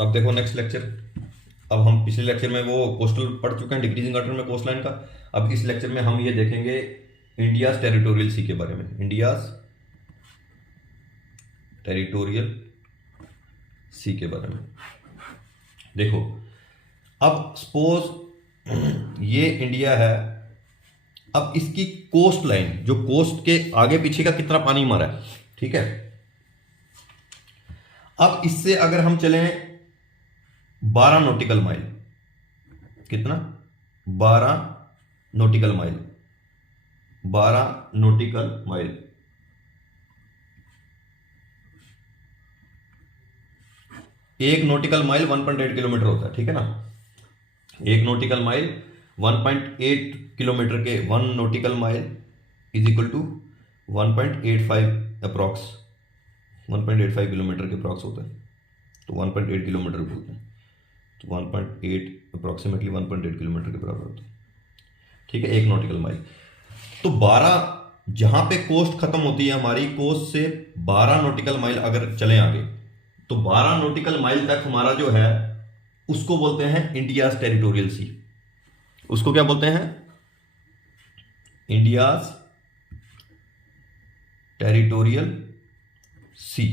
अब देखो next lecture. अब हम पिछले लेक्चर में वो कोस्टल पढ़ चुके हैं, डिक्रीजिंग वाटर में कोस्ट लाइन का। अब इस लेक्चर में हम ये देखेंगे इंडियाज टेरिटोरियल सी के बारे में। इंडियाज टेरिटोरियल सी के बारे में देखो। अब सपोज ये इंडिया है, अब इसकी कोस्ट लाइन, जो कोस्ट के आगे पीछे का कितना पानी मारा है, ठीक है। अब इससे अगर हम चलें 12 नॉटिकल माइल, कितना 12 नॉटिकल माइल, 12 नॉटिकल माइल, एक नॉटिकल माइल 1.8 किलोमीटर होता है, ठीक है ना। एक नॉटिकल माइल 1.8 किलोमीटर के 1 nautical mile is equal to 1.85 approx 1.85 kilometre के अप्रॉक्स होता है, तो 1.8 किलोमीटर बोलते हैं, तो 1.8 अप्रॉक्सीमेटली 1.8 किलोमीटर के बराबर होता है, ठीक है, एक नॉटिकल माइल। तो 12 जहां पे कोस्ट खत्म होती है हमारी, कोस्ट से 12 नॉटिकल माइल अगर चलें आगे, तो 12 नॉटिकल माइल तक हमारा जो है उसको बोलते हैं इंडियाज टेरिटोरियल सी। उसको क्या बोलते हैं? इंडियाज टेरिटोरियल सी।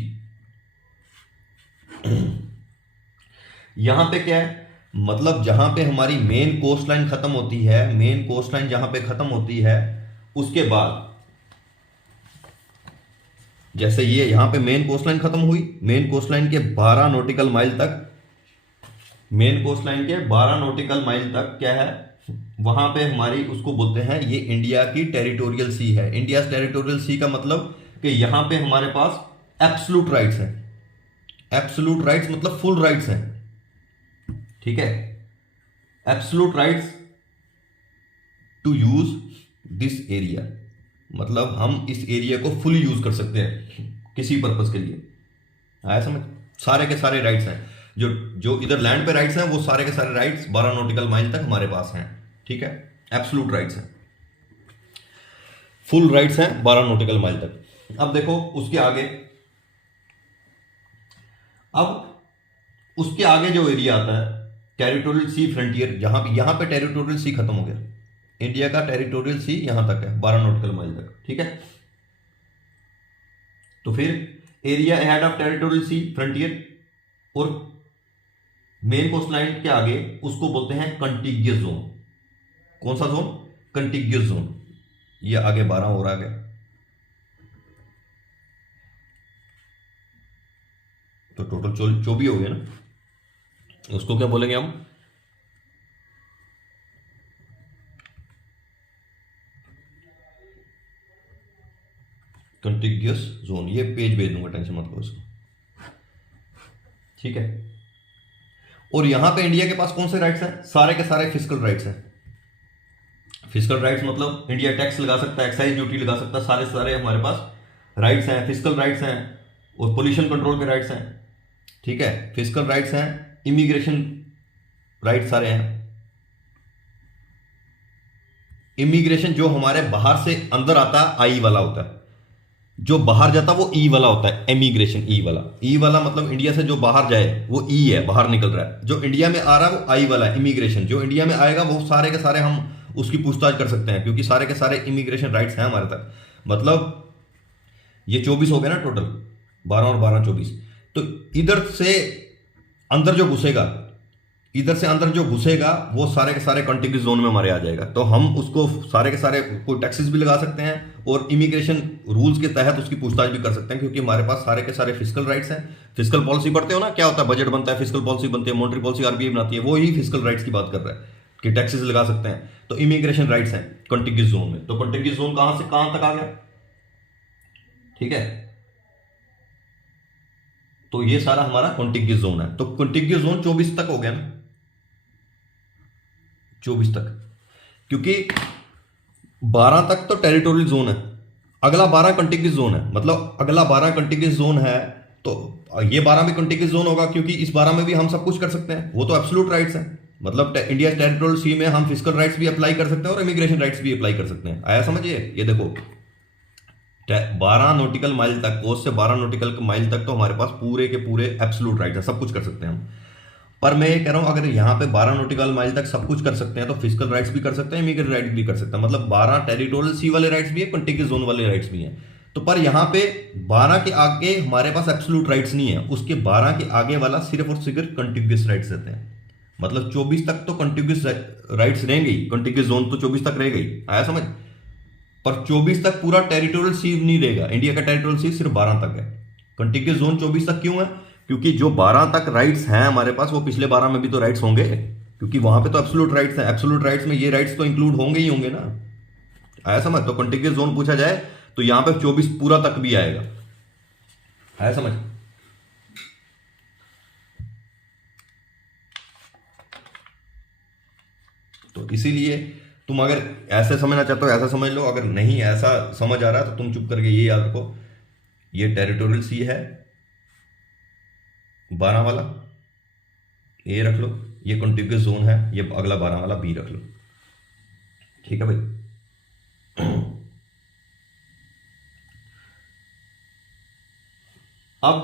यहां पे क्या है, मतलब जहां पे हमारी मेन कोस्ट लाइन खत्म होती है, मेन कोस्ट लाइन जहां पे खत्म होती है, उसके बाद जैसे ये यहां पे मेन कोस्ट लाइन खत्म हुई, मेन कोस्ट लाइन के 12 नॉटिकल माइल तक, मेन कोस्ट लाइन के 12 नॉटिकल माइल तक क्या है, वहां पे हमारी उसको बोलते हैं ये इंडिया की टेरिटोरियल सी है। इंडिया टेरिटोरियल सी का मतलब कि यहां पे हमारे पास एब्सोल्यूट राइट्स हैं। एब्सोल्यूट राइट्स मतलब फुल राइट्स हैं, ठीक है। Absolute rights to use this area, मतलब हम इस एरिया को फुल यूज कर सकते हैं किसी पर्पस के लिए। आया समझ? सारे के सारे राइट्स हैं, जो जो इधर लैंड पे राइट्स हैं, वो सारे के सारे राइट्स 12 नॉटिकल माइल तक हमारे पास हैं, ठीक है। एब्सोल्यूट राइट्स हैं, फुल राइट्स हैं 12 नॉटिकल माइल तक। अब देखो उसके आगे, अब उसके आगे जो एरिया आता है टेरिटोरियल सी फ्रंटियर, यहां पे टेरिटोरियल सी खत्म हो गया, इंडिया का टेरिटोरियल सी यहां तक है 12 नॉटिकल माइल तक, ठीक है। तो फिर area ahead of territorial C frontier और मेन कोस्ट लाइन के आगे, उसको बोलते हैं कंटिगियस जोन। कौन सा जोन? कंटिगियस जोन। ये आगे 12 और आ गया, तो टोटल 24 हो गया ना। उसको क्या बोलेंगे हम? कंटिगियस जोन। ये पेज भेज दूंगा, टेंशन मत लो इसको, ठीक है। और यहां पे इंडिया के पास कौन से राइट्स हैं? सारे के सारे फिस्कल राइट्स हैं। फिस्कल राइट्स मतलब इंडिया टैक्स लगा सकता है, एक्साइज ड्यूटी लगा सकता है, सारे सारे हमारे पास राइट्स हैं, फिस्कल राइट्स हैं, और पोल्यूशन कंट्रोल के राइट्स हैं, ठीक है। फिस्कल राइट्स हैं, इमिग्रेशन राइट्स सारे हैं। इमिग्रेशन जो हमारे बाहर से अंदर आता है आई वाला होता है, जो बाहर जाता वो ई वाला होता है। इमिग्रेशन ई वाला, ई वाला मतलब इंडिया से जो बाहर जाए वो ई है, बाहर निकल रहा है। जो इंडिया में आ रहा है वो आई वाला है, इमिग्रेशन। जो इंडिया में आएगा वो सारे के सारे हम उसकी पूछताछ कर सकते हैं, क्योंकि सारे के सारे इमिग्रेशन राइट्स हैं हमारे तक। मतलब ये 24 हो गया ना टोटल, 12 और 12 24। तो इधर से अंदर जो घुसेगा, इधर से अंदर जो घुसेगा वो सारे के सारे कॉन्टिग्यूस जोन में हमारे आ जाएगा। तो हम उसको सारे के सारे कोई टैक्सेस भी लगा सकते हैं और इमिग्रेशन रूल्स के तहत उसकी पूछताछ भी कर सकते हैं, क्योंकि हमारे पास सारे के सारे फिस्कल राइट्स हैं। फिस्कल पॉलिसी पढ़ते हो ना, क्या होता है? बजट बनता है, फिस्कल पॉलिसी बनती है, मॉनेटरी पॉलिसी आरबीआई बनाती है, वो ही फिस्कल राइट्स की बात कर रहा है कि टैक्सेस लगा सकते हैं। तो इमिग्रेशन राइट्स हैं कॉन्टिग्यूस जोन में। तो कॉन्टिग्यूस जोन कहां से कहां तक आ गया, ठीक है। तो ये सारा हमारा कॉन्टिग्यूस जोन है। तो कॉन्टिग्यूस जोन 24 तक हो गया ना, 24 तक, क्योंकि 12 तक तो टेरिटोरियल जोन है, अगला 12 कंटिग्यूस जोन है। मतलब अगला 12 कंटिग्यूस जोन है, तो ये 12 भी कंटिग्यूस जोन होगा, क्योंकि इस 12 में भी हम सब कुछ कर सकते हैं। वो तो एब्सोल्यूट राइट्स हैं, मतलब इंडिया टेरिटोरियल सी में हम फिस्कल राइट्स भी अप्लाई कर सकते हैं और इमिग्रेशन राइट्स भी अप्लाई कर सकते हैं। आया समझिए? ये देखो 12 नॉटिकल माइल तक, कोस्ट से 12 नॉटिकल माइल तक तो हमारे पास पूरे के पूरे एब्सोल्यूट राइट्स है, सब कुछ कर सकते हैं हम। पर मैं ये कह रहा हूं अगर यहाँ पे 12 नॉटिकल माइल तक सब कुछ कर सकते हैं तो फिजिकल राइट्स भी कर सकते हैं, इमिग्रेट राइट्स भी कर सकते हैं। मतलब 12 टेरिटोरियल सी वाले राइट्स भी है, कंटिगियस जोन वाले राइट्स भी हैं। तो पर यहाँ पे 12 के आगे हमारे पास एब्सोल्यूट राइट्स नहीं है, उसके 12 के आगे वाला सिर्फ और सिर्फ कंटिगियस राइट्स रहते हैं। मतलब 24 तक तो कंटिगियस राइट्स रहेंगे ही, कंटिगियस जोन तो 24 तक रहेगा ही, आया समझ। पर 24 तक पूरा टेरिटोरियल सी नहीं रहेगा, इंडिया का टेरिटोरियल सी सिर्फ 12 तक है। कंटिगियस जोन 24 तक क्यों है? क्योंकि जो 12 तक राइट्स हैं हमारे पास, वो पिछले 12 में भी तो राइट्स होंगे, क्योंकि वहां पे तो एब्सोल्यूट राइट्स हैं। एब्सोल्यूट राइट्स में ये राइट्स तो इंक्लूड होंगे ही होंगे ना, आया समझ। तो कंटिगियस जोन पूछा जाए तो यहां पे 24 पूरा तक भी आएगा, आया समझ। तो इसीलिए तुम अगर ऐसे समझना चाहते हो ऐसा समझ लो, अगर नहीं ऐसा समझ आ रहा तो तुम चुप करके ये याद रखो, ये टेरिटोरियल सी है 12 वाला, ए रख लो। ये कॉन्टिग्यूस जोन है, ये अगला 12 वाला बी रख लो, ठीक है भाई। अब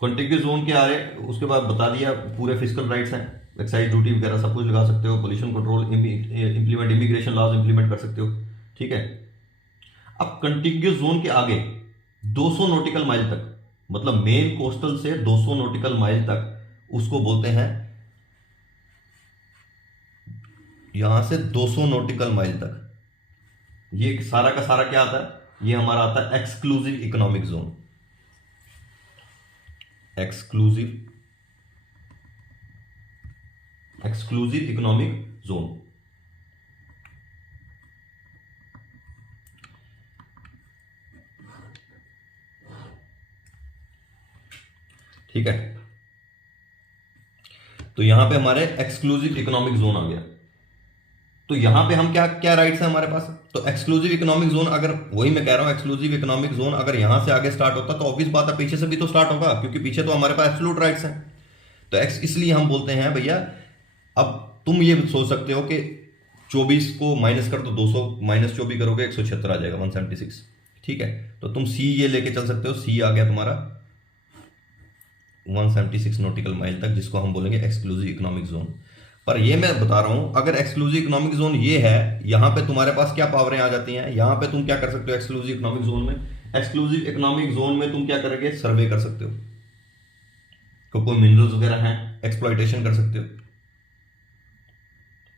कॉन्टिग्यूस जोन के आ रहे, उसके बाद बता दिया पूरे फिजिकल राइट्स हैं, एक्साइज ड्यूटी वगैरह सब कुछ लगा सकते हो, pollution control implement, immigration laws implement कर सकते हो, ठीक है। अब कंटिग्यूस जोन के आगे 200 नॉटिकल माइल तक, मतलब मेन कोस्टल से 200 नॉटिकल माइल तक, उसको बोलते हैं, यहां से 200 नॉटिकल माइल तक, ये सारा का सारा क्या आता है? ये हमारा आता है exclusive economic zone. Exclusive economic zone, ठीक है। तो यहां पे हमारे एक्सक्लूसिव इकोनॉमिक जोन आ गया। तो यहां पे हम क्या क्या राइट्स हैं हमारे पास? तो एक्सक्लूसिव इकोनॉमिक जोन, अगर वही मैं कह रहा हूं, एक्सक्लूसिव इकोनॉमिक जोन अगर यहां से आगे स्टार्ट होता तो ऑब्वियस बात है पीछे से भी तो स्टार्ट होगा, क्योंकि पीछे तो हमारे पास एब्सोल्यूट राइट्स हैं। तो इसलिए हम बोलते हैं भैया, अब तुम ये सोच सकते हो कि 24 को माइनस कर, तो 200 माइनस 24 करोगे 176 आ जाएगा, 176, ठीक है। तो तुम सी ये लेके चल सकते हो, सी आ गया तुम्हारा 176 नॉटिकल माइल तक, जिसको हम बोलेंगे एक्सक्लूसिव इकोनॉमिक जोन। पर ये मैं बता रहा हूं, अगर एक्सक्लूसिव इकोनॉमिक जोन ये है, यहां पे तुम्हारे पास क्या पावरें आ जाती हैं, यहां पे तुम क्या कर सकते हो एक्सक्लूसिव इकोनॉमिक जोन में? एक्सक्लूसिव इकोनॉमिक जोन में तुम क्या करोगे? सर्वे कर सकते हो, कोई मिनरल्स वगैरह हैं, एक्सप्लॉयटेशन कर सकते हो।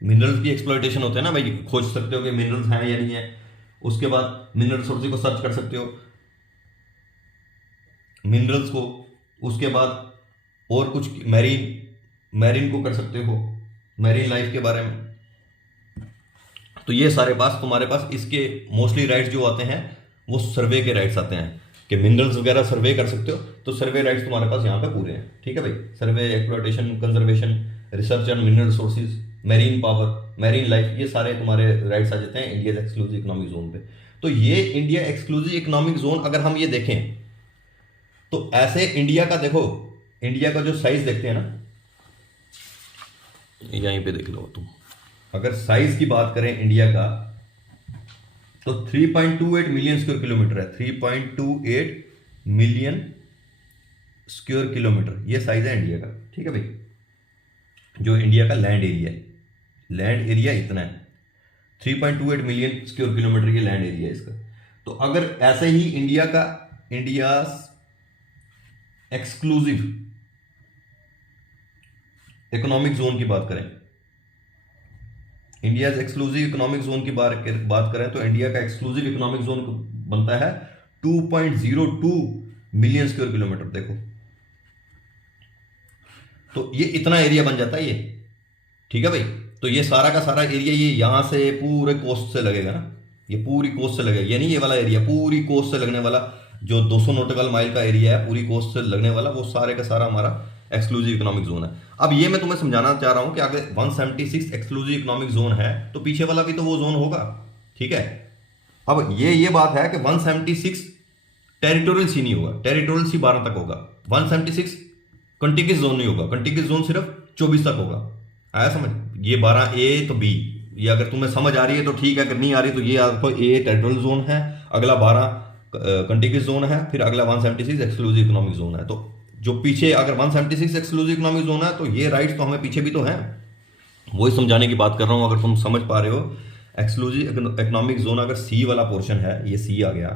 मिनरल्स की एक्सप्लॉयटेशन होते हैं ना भाई, खोज सकते हो कि मिनरल्स हैं या नहीं है। उसके बाद मिनरल सोर्सेज को सर्च कर सकते हो, मिनरल्स को। उसके बाद और कुछ मैरीन को कर सकते हो, मैरीन लाइफ के बारे में। तो ये सारे पास तुम्हारे पास इसके मोस्टली राइट्स जो आते हैं वो सर्वे के राइट्स आते हैं, कि मिनरल्स वगैरह सर्वे कर सकते हो। तो सर्वे राइट्स तुम्हारे पास यहाँ पे पूरे हैं, ठीक है भाई। Survey, exploitation, conservation, research on mineral sources, marine power, marine life, ये सारे तुम्हारे राइट्स आ जाते हैं इंडिया एक्सक्लूसिव इकोनॉमिक जोन पे। तो ये इंडिया एक्सक्लूसिव इकोनॉमिक जोन अगर हम ये देखें तो ऐसे इंडिया का, देखो इंडिया का जो साइज देखते हैं ना, यहीं पे देख लो तुम, अगर साइज की बात करें इंडिया का तो 3.28 मिलियन स्क्वायर किलोमीटर है, 3.28 मिलियन स्क्वायर किलोमीटर ये साइज है इंडिया का, ठीक है भाई। जो इंडिया का लैंड एरिया है, लैंड एरिया इतना है, 3.28 मिलियन स्क्वायर किलोमीटर ये लैंड एरिया है इसका। तो अगर ऐसे ही इंडिया एक्सक्लूसिव इकोनॉमिक जोन की बात करें, इंडिया एक्सक्लूसिव इकोनॉमिक जोन की बात करें तो इंडिया का एक्सक्लूसिव इकोनॉमिक जोन बनता है 2.02 मिलियन स्क्वायर किलोमीटर। देखो तो ये इतना एरिया बन जाता है ये, ठीक है भाई। तो ये सारा का सारा एरिया ये यहां से पूरे कोस्ट से लगेगा ना, ये पूरी कोस्ट से लगेगा, यानी ये वाला एरिया पूरी कोस्ट से लगने वाला, जो 200 नॉटिकल माइल का एरिया है पूरी कोस्ट से लगने वाला, वो सारे का सारा हमारा एक्सक्लूसिव इकोनॉमिक जोन है। अब ये मैं तुम्हें समझाना चाह रहा हूं कि अगर 176 एक्सक्लूसिव इकोनॉमिक जोन है तो पीछे वाला भी तो वो जोन होगा, ठीक है। अब ये बात है कि 176 टेरिटोरियल सी नहीं होगा, टेरिटोरियल सी 12 तक होगा, 176 कंटिगियस जोन नहीं होगा, कंटिगियस जोन सिर्फ 24 तक होगा, आया समझ। ये 12 ए तो बी, ये अगर तुम्हें समझ आ रही है तो ठीक है, अगर नहीं आ रही तो ये आपको ए टेरिटोरियल जोन है, अगला 12 कंटिगियस जोन है, फिर अगला 176 एक्सक्लूसिव इकोनॉमिक जोन है। तो जो पीछे अगर 176 एक्सक्लूसिव इकोनॉमिक जोन है तो ये राइट्स तो हमें पीछे भी तो हैं, वही समझाने की बात कर रहा हूं, अगर तुम समझ पा रहे हो। एक्सक्लूसिव इकोनॉमिक जोन अगर सी वाला पोर्शन है, ये सी आ गया,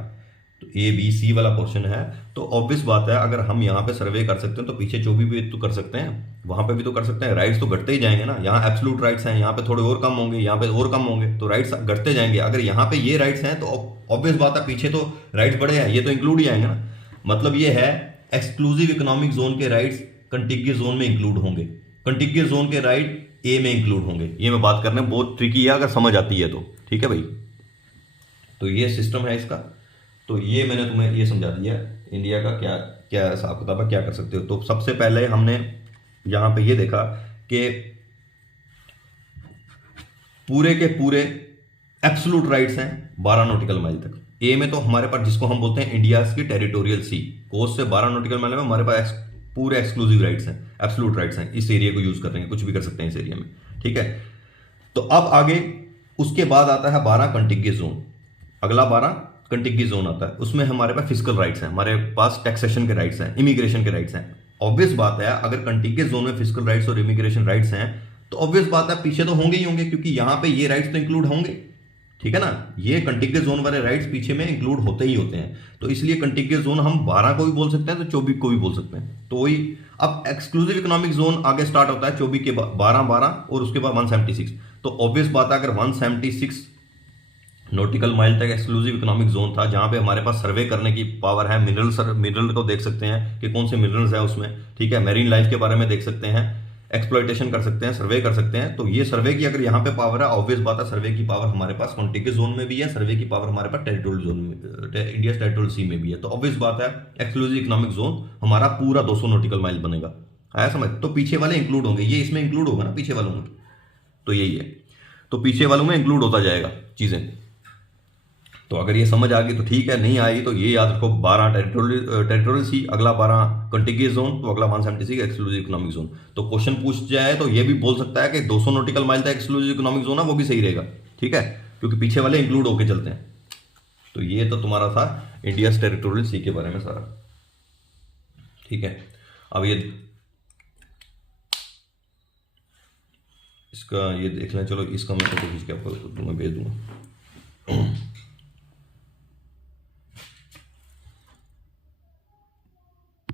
तो ए बी सी वाला पोर्शन है, तो ऑब्वियस बात है अगर हम यहाँ पे सर्वे कर सकते हैं तो पीछे जो भी तो कर सकते हैं, वहां पे भी तो कर सकते हैं। राइट्स तो घटते ही जाएंगे ना, यहाँ एब्सोल्यूट राइट्स हैं, यहाँ पे थोड़े और कम होंगे, यहाँ पे और कम होंगे, तो राइट्स घटते जाएंगे। अगर यहाँ पे ये राइट्स हैं तो ऑब्वियस बात है पीछे तो राइट्स बढ़े हैं, ये तो इंक्लूड ही आएंगे ना। मतलब ये है एक्सक्लूसिव इकोनॉमिक जोन के राइट्स कंटिगियस जोन में इंक्लूड होंगे, कंटिगियस जोन के राइट ए में इंक्लूड होंगे। ये मैं बात करना बहुत ट्रिकी है, अगर समझ आती है तो ठीक है भाई। तो ये सिस्टम है इसका, तो ये मैंने तुम्हें ये समझा दिया इंडिया का क्या क्या हिसाब किताब है, क्या कर सकते हो। तो सबसे पहले हमने यहाँ पे ये देखा कि पूरे के पूरे एब्सोल्यूट राइट्स हैं 12 नॉटिकल माइल तक। ए में तो हमारे पास जिसको हम बोलते हैं इंडिया की टेरिटोरियल सी, कोस्ट से 12 नॉटिकल माइल में हमारे पास पूरे एक्सक्लूसिव राइट्स हैं, एब्सोल्यूट राइट्स हैं। इस एरिया को यूज कर रहे हैं, कुछ भी कर सकते हैं इस एरिया में, ठीक है। तो अब आगे उसके बाद आता है 12 कंटिगियस जोन, अगला 12 कंटिगियस जोन आता है, उसमें हमारे पास फिजिकल राइट्स हैं, हमारे पास टैक्सेशन के राइट्स हैं, इमिग्रेशन के राइट्स हैं। ऑब्वियस बात है अगर कंटिगियस जोन में फिजिकल राइट्स और इमिग्रेशन राइट्स हैं तो ऑब्वियस बात है पीछे तो होंगे ही होंगे, क्योंकि यहां पे ये राइट्स तो इंक्लूड होंगे, ठीक है ना। ये कंटिगियस जोन वाले राइट्स पीछे में इंक्लूड होते ही होते हैं, तो इसलिए कंटिगियस जोन हम 12 को भी बोल सकते हैं तो 24 को भी बोल सकते हैं। तो वही अब एक्सक्लूसिव इकोनॉमिक जोन आगे स्टार्ट होता है 24 के बाद 12 और उसके बाद 176। तो ऑब्वियस बात है अगर 176 नॉटिकल माइल तक एक्सक्लूसिव इकोनॉमिक जोन था, जहां पे हमारे पास सर्वे करने की पावर है, मिनरल को देख सकते हैं कि कौन से मिनरल्स है उसमें, ठीक है, मैरीन लाइफ के बारे में देख सकते हैं, एक्सप्लॉइटेशन कर सकते हैं, सर्वे कर सकते हैं। तो ये सर्वे की अगर यहाँ पे पावर है, ऑब्वियस बात है सर्वे की पावर हमारे पास कॉन्टिगियस जोन में भी है, सर्वे की पावर हमारे पास टेरिटोरियल जोन में, इंडिया टेरिटोरियल सी में भी है। तो ऑब्वियस बात है एक्सक्लूसिव इकोनॉमिक जोन हमारा पूरा 200 नॉटिकल माइल बनेगा, आया समझ। तो पीछे वाले इंक्लूड होंगे, ये इसमें इंक्लूड होगा ना पीछे वालों में, तो यही है, तो पीछे वालों में इंक्लूड होता जाएगा चीजें। तो अगर ये समझ आ गई तो ठीक है, नहीं आई तो ये याद रखो 12 टेरिटोरियल सी, अगला 12 कंटिगियस जोन, तो अगला 176 एक्सक्लूसिव इकोनॉमिक जोन। तो क्वेश्चन पूछ जाए तो ये भी बोल सकता है कि 200 नॉटिकल माइल तक एक्सक्लूसिव इकोनॉमिक जोन है, वो भी सही रहेगा, ठीक है, क्योंकि पीछे वाले इंक्लूड होके चलते हैं। तो ये तो तुम्हारा था इंडिया टेरिटोरियल सी के बारे में सारा, ठीक है। अब ये इसका ये देख लें, चलो इसका मैं फोटो खींच के आपको तुम्हें भेज दूंगा।